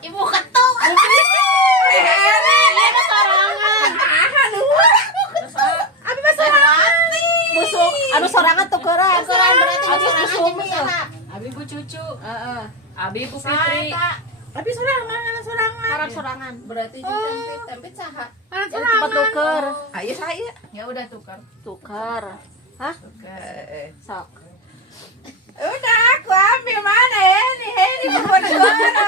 Ibu ketuk. Ini sorangan. Abi mah sorangan. Busuk, anu sorangan tukeran. Tukeran berarti Abi sorangan busuk jeung mil. saha? Abi ku cucu. Heeh. Abi ku Fitri. Abi sorangan. Karang sorangan. Berarti jeung tempit saha? Ya tempat tuker. Ayo saya. Ya udah tukar. Tukar. Hah? Sok. Udah aku ambil mana ini buat suara.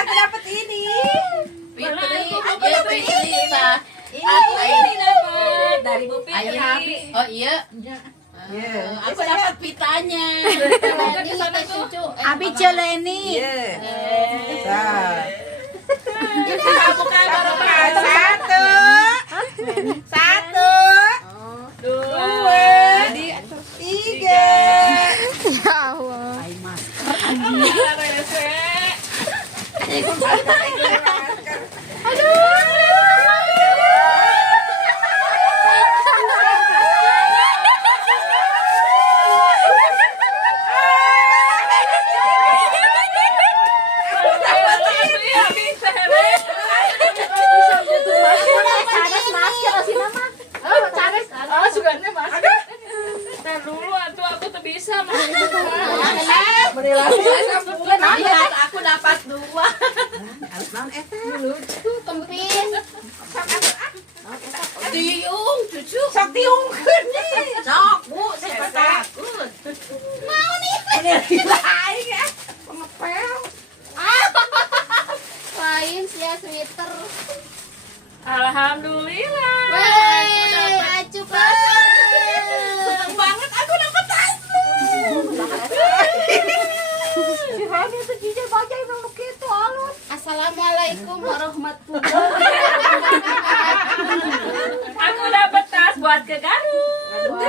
Aku dapat ini. Fitri, ya Fitri tah. Aku ini dapat dari Bu Fitri. Ayah Abi. Oh iya. Aku dapat pitanya. Ini kita cucu. Abi Celeni. Iya. Nah. Kamu kan baru Satu. dua. Jadi 3. Ya Allah. Ai mas. rese. Cares masker sih nama. Cares. Ah, sugana Mas. Tar dulu atuh aku tuh bisa mah. Beri lagi. Aku dapat 2. Harus naon eta? Lucu kempis. Diung cucu. Sok diungkeun nih. Sok Bu, siapa takut. Mau nih. Lain ya. Pengepel. Lain sia sweater. Alhamdulillah. Weh, acu Seneng banget aku dapat tas. Si Rani itu jijik baca emang begitu alus. Assalamualaikum warahmatullahi Aku dapat tas buat ke Garut.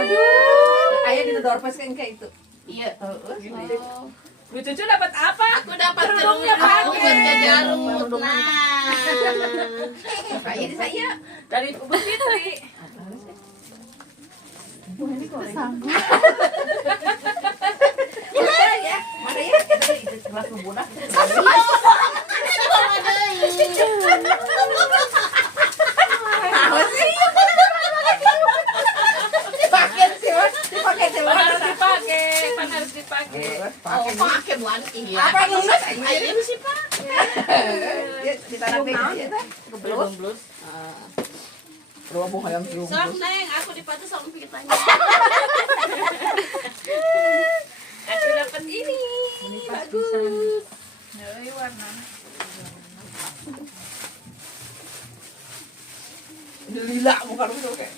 Ayo di doorpas kan kayak itu. Iya. Oh. Bu Cucu dapat apa? Aku dapat Kerudungnya kerudung aku pakai. buat ke Garut. Nah. Kayak di saya. Dari Bu Fitri. Mana ya? Mana ya? Kita di kelas budak. Dipakai sih, Mas. Dipakai sih, Pan Mas. harus dipakai, pan harus dipakai. Pakai. Pakai buat iya. Apa yang lulus? Ini sih Pak. Di tanah ya. Belum blus. Roboh yang cium. Sok Neng, aku dipatu sama pitanya. Aku dapat ini. Bagus. Ini warna. Lila bukan itu kayak.